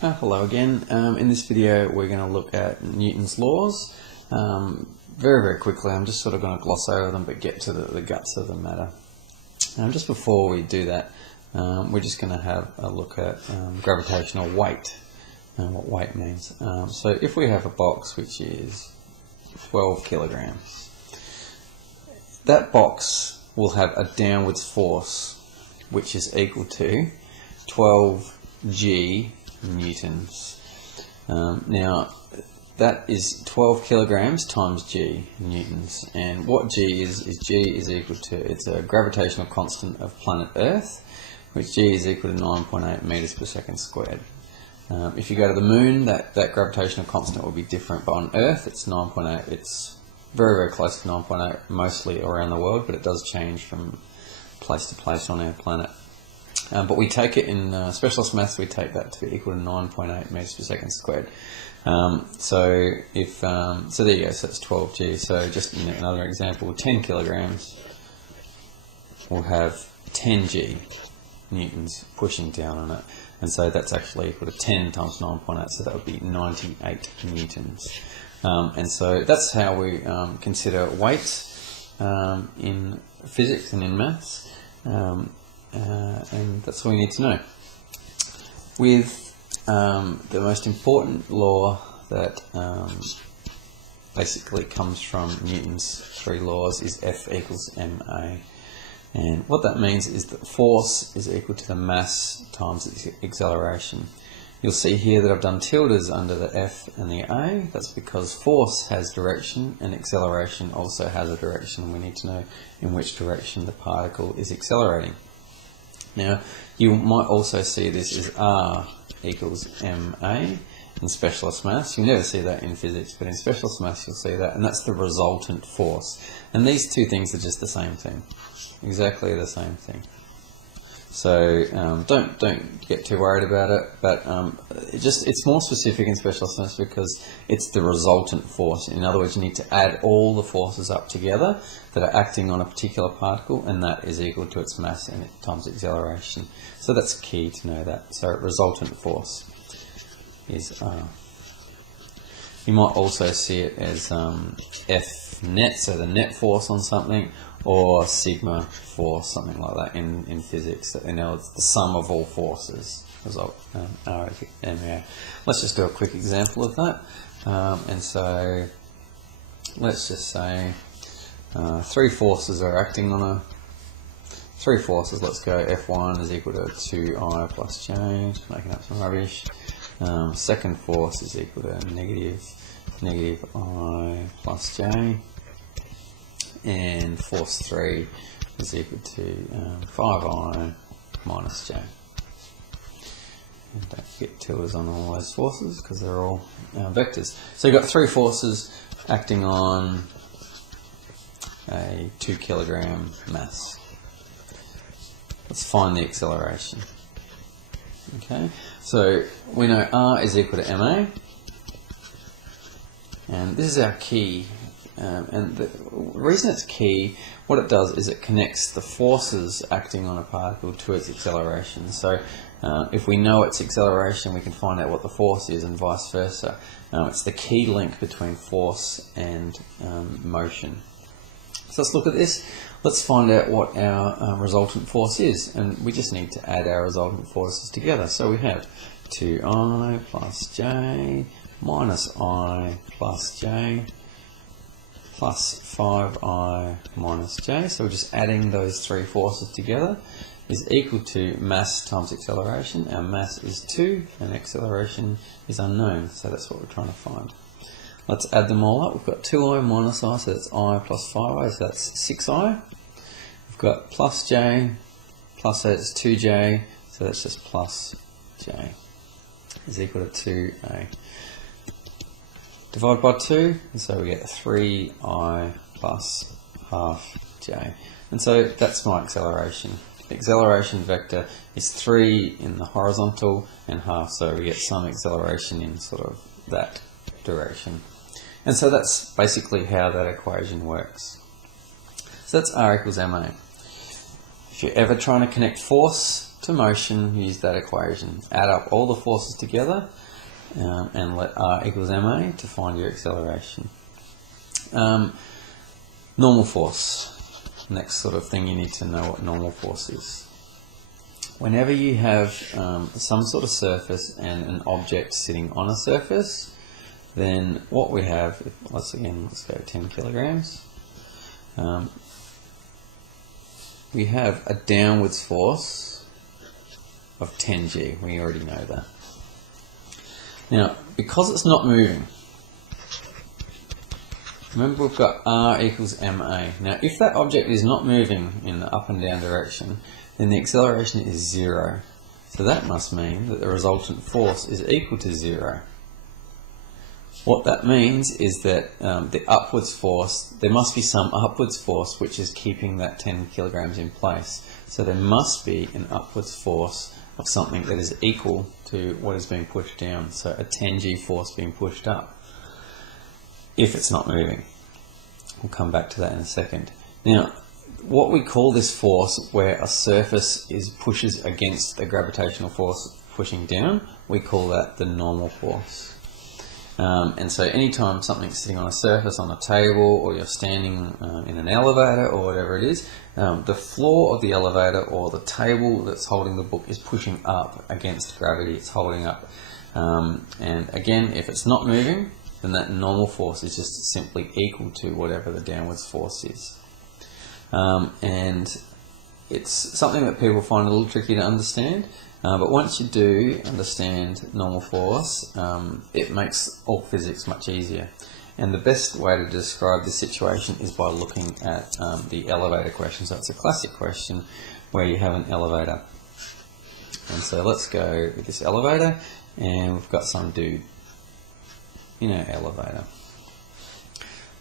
Hello again. In this video we're going to look at Newton's laws very quickly. I'm just sort of going to gloss over them but get to the guts of the matter. Just before we do that, we're just going to have a look at gravitational weight and what weight means. So if we have a box which is 12 kilograms, that box will have a downwards force which is equal to 12 g newtons. Now that is 12 kilograms times g newtons, and what g is g is equal to, it's a gravitational constant of planet Earth, which g is equal to 9.8 meters per second squared. If you go to the moon, that gravitational constant will be different, but on Earth it's 9.8. It's very close to 9.8 mostly around the world, but it does change from place to place on our planet. But we take it in specialist maths, we take that to be equal to 9.8 meters per second squared. So there you go, so that's 12g. So just another example, 10 kilograms will have 10g newtons pushing down on it. And so that's actually equal to 10 times 9.8, so that would be 98 newtons. And so that's how we consider weight in physics and in maths. And that's all we need to know. With the most important law that basically comes from Newton's three laws is F equals ma. And what that means is that force is equal to the mass times its acceleration. You'll see here that I've done tildes under the F and the A. That's because force has direction and acceleration also has a direction. We need to know in which direction the particle is accelerating. Now, you might also see this as R equals ma in specialist maths. You never see that in physics, but in specialist maths you'll see that, and that's the resultant force. And these two things are just the same thing, exactly the same thing. So don't get too worried about it, but it's more specific in specialist maths because it's the resultant force. In other words, you need to add all the forces up together that are acting on a particular particle, and that is equal to its mass and times acceleration. So that's key to know that. So resultant force is R. You might also see it as F net, so the net force on something, or sigma force, something like that in physics. It's the sum of all forces. R equals ma. Let's just do a quick example of that. And so let's just say three forces are acting on a three forces. Let's go F1 is equal to 2I plus j, making up some rubbish. Second force is equal to negative I plus j, and force 3 is equal to 5I minus j. And don't forget tildes on all those forces because they're all vectors. So you've got three forces acting on a 2 kilogram mass. Let's find the acceleration. Okay, so we know R is equal to ma, and this is our key. And the reason it's key, what it does is it connects the forces acting on a particle to its acceleration. So if we know its acceleration, we can find out what the force is, and vice versa. It's the key link between force and motion. So let's look at this. Let's find out what our resultant force is, and we just need to add our resultant forces together. So we have 2I plus j minus I plus j plus 5I minus j. So we're just adding those three forces together is equal to mass times acceleration. Our mass is 2 and acceleration is unknown, so that's what we're trying to find. Let's add them all up. We've got 2I minus I, so that's I plus 5I, so that's 6I. We've got plus j, plus that's 2j, so that's just plus j is equal to 2a. Divide by 2, and so we get 3I plus half j. And so that's my acceleration. The acceleration vector is 3 in the horizontal and half, so we get some acceleration in sort of that direction. And so that's basically how that equation works. So that's R equals ma. If you're ever trying to connect force to motion, use that equation. Add up all the forces together and let R equals ma to find your acceleration. Normal force. Next sort of thing you need to know what normal force is. Whenever you have some sort of surface and an object sitting on a surface, then what we have, let's go 10 kilograms. We have a downwards force of 10g. We already know that. Now, because it's not moving, remember we've got R equals ma. Now, if that object is not moving in the up and down direction, then the acceleration is 0. So that must mean that the resultant force is equal to 0. What that means is that the upwards force, there must be some upwards force which is keeping that 10 kilograms in place. So there must be an upwards force of something that is equal to what is being pushed down. So a 10g force being pushed up, if it's not moving. We'll come back to that in a second. Now, what we call this force, where a surface pushes against the gravitational force pushing down, we call that the normal force. And so anytime something's sitting on a surface, on a table, or you're standing in an elevator or whatever it is, the floor of the elevator or the table that's holding the book is pushing up against gravity. It's holding up. And again, if it's not moving, then that normal force is just simply equal to whatever the downwards force is. And it's something that people find a little tricky to understand. But once you do understand normal force, it makes all physics much easier. And the best way to describe this situation is by looking at the elevator question. So it's a classic question where you have an elevator. And so let's go with this elevator, and we've got some dude in our elevator.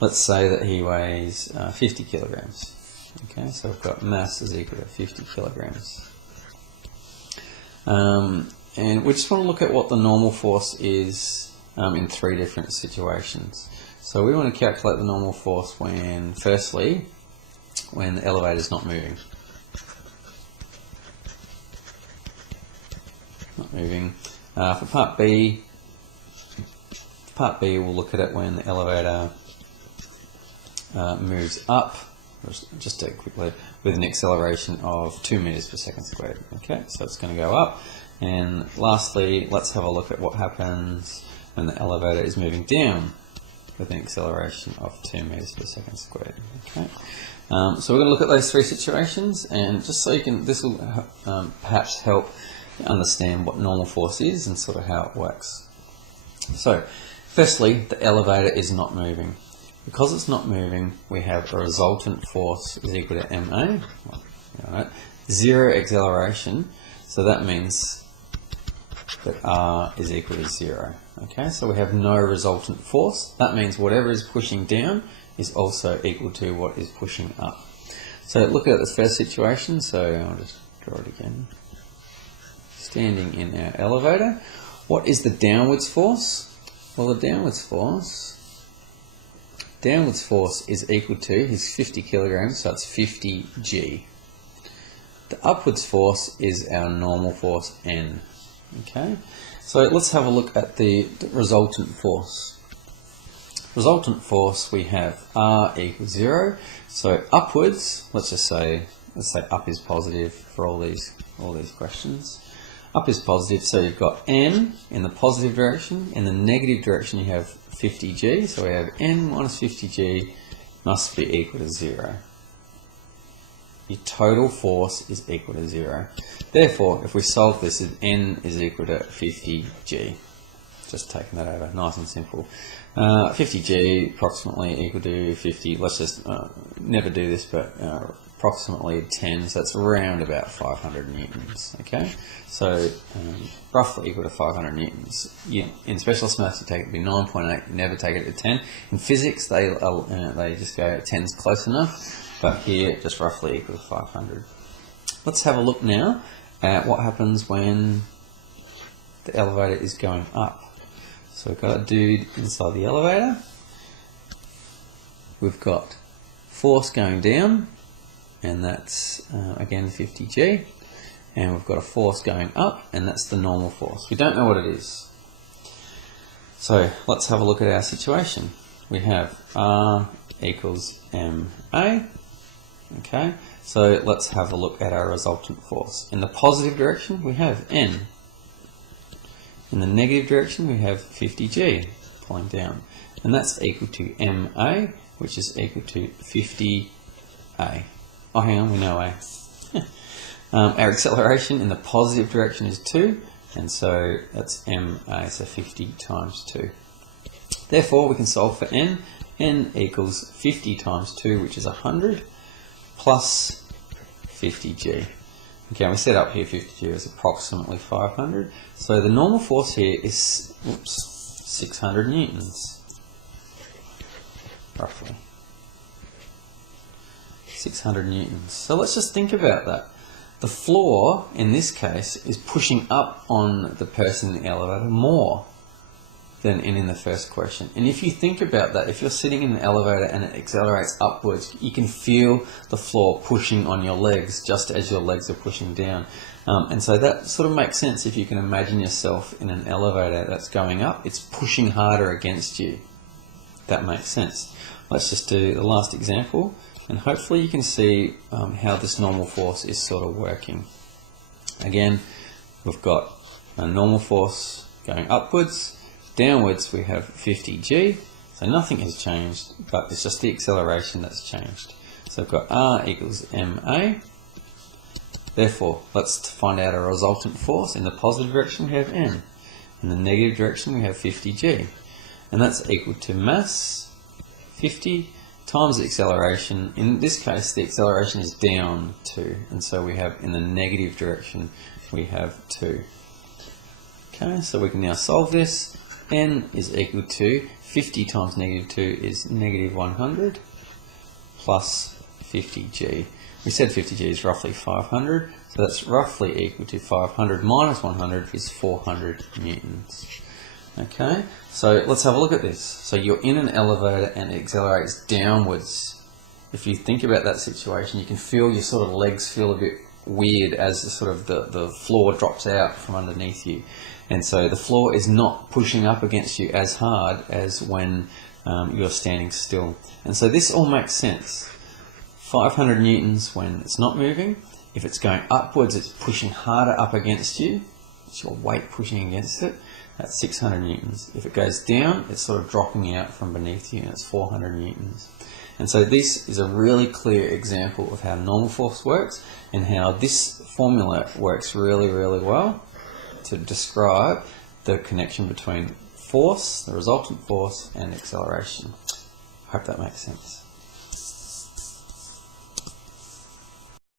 Let's say that he weighs 50 kilograms. Okay, so we've got mass is equal to 50 kilograms. And we just want to look at what the normal force is in 3 different situations. So we want to calculate the normal force when, firstly, when the elevator is not moving. Not moving. For part B, we'll look at it when the elevator moves up, just to quickly, with an acceleration of 2 meters per second squared. Okay, so it's going to go up. And lastly, let's have a look at what happens when the elevator is moving down with an acceleration of 2 meters per second squared. Okay, so we're going to look at those 3 situations, and just so you can, this will perhaps help understand what normal force is and sort of how it works. So, firstly, the elevator is not moving. Because it's not moving, we have a resultant force is equal to ma, right? 0 acceleration, so that means that R is equal to 0. Okay, so we have no resultant force. That means whatever is pushing down is also equal to what is pushing up. So look at the first situation, so I'll just draw it again. Standing in our elevator, what is the downwards force? Well, the downwards force is equal to his 50 kilograms, so it's 50g. The upwards force is our normal force N. Okay, so let's have a look at the resultant force. Resultant force, we have R equals 0. So upwards, let's say up is positive for all these questions. Up is positive, so you've got N in the positive direction. In the negative direction, you have 50g. So we have N minus 50g must be equal to 0. Your total force is equal to 0. Therefore, if we solve this, N is equal to 50g. Just taking that over, nice and simple. 50g approximately equal to 50. Let's just never do this, but approximately 10, so that's around about 500 newtons. Okay, so roughly equal to 500 newtons. In specialist maths, you take it to be 9.8. Never take it to 10. In physics, they just go 10's close enough, but here just roughly equal to 500. Let's have a look now at what happens when the elevator is going up. So we've got a dude inside the elevator. We've got force going down, and that's again 50g. and we've got a force going up, and that's the normal force. We don't know what it is. So let's have a look at our situation. We have R equals MA. Okay, so let's have a look at our resultant force. In the positive direction, we have N. In the negative direction, we have 50G pulling down. And that's equal to MA, which is equal to 50A. Oh, hang on, we know A. Our acceleration in the positive direction is 2, and so that's MA, so 50 times 2. Therefore, we can solve for N. N equals 50 times 2, which is 100, plus 50G. Okay, we set up here 50G as approximately 500. So the normal force here is 600 newtons, roughly. 600 newtons. So let's just think about that. The floor, in this case, is pushing up on the person in the elevator more than in the first question. And if you think about that, if you're sitting in an elevator and it accelerates upwards, you can feel the floor pushing on your legs just as your legs are pushing down. And so that sort of makes sense if you can imagine yourself in an elevator that's going up, it's pushing harder against you. That makes sense. Let's just do the last example, and hopefully you can see how this normal force is sort of working. Again, we've got a normal force going upwards. Downwards we have 50G, so nothing has changed, but it's just the acceleration that's changed. So I've got R equals MA. Therefore, let's find out our resultant force. In the positive direction we have N. In the negative direction we have 50G. And that's equal to mass, 50, times the acceleration. In this case, the acceleration is down 2, and so we have in the negative direction we have 2. Okay, so we can now solve this. N is equal to 50 times negative 2 is negative 100 plus 50G. We said 50G is roughly 500, so that's roughly equal to 500 minus 100 is 400 newtons. Okay, so let's have a look at this. So you're in an elevator and it accelerates downwards. If you think about that situation, you can feel your sort of legs feel a bit weird as the floor drops out from underneath you. And so the floor is not pushing up against you as hard as when you're standing still. And so this all makes sense. 500 newtons when it's not moving. If it's going upwards, it's pushing harder up against you. It's your weight pushing against it. That's 600 newtons. If it goes down, it's sort of dropping out from beneath you, and it's 400 newtons. And so this is a really clear example of how normal force works and how this formula works really, really well to describe the connection between force, the resultant force, and acceleration. Hope that makes sense.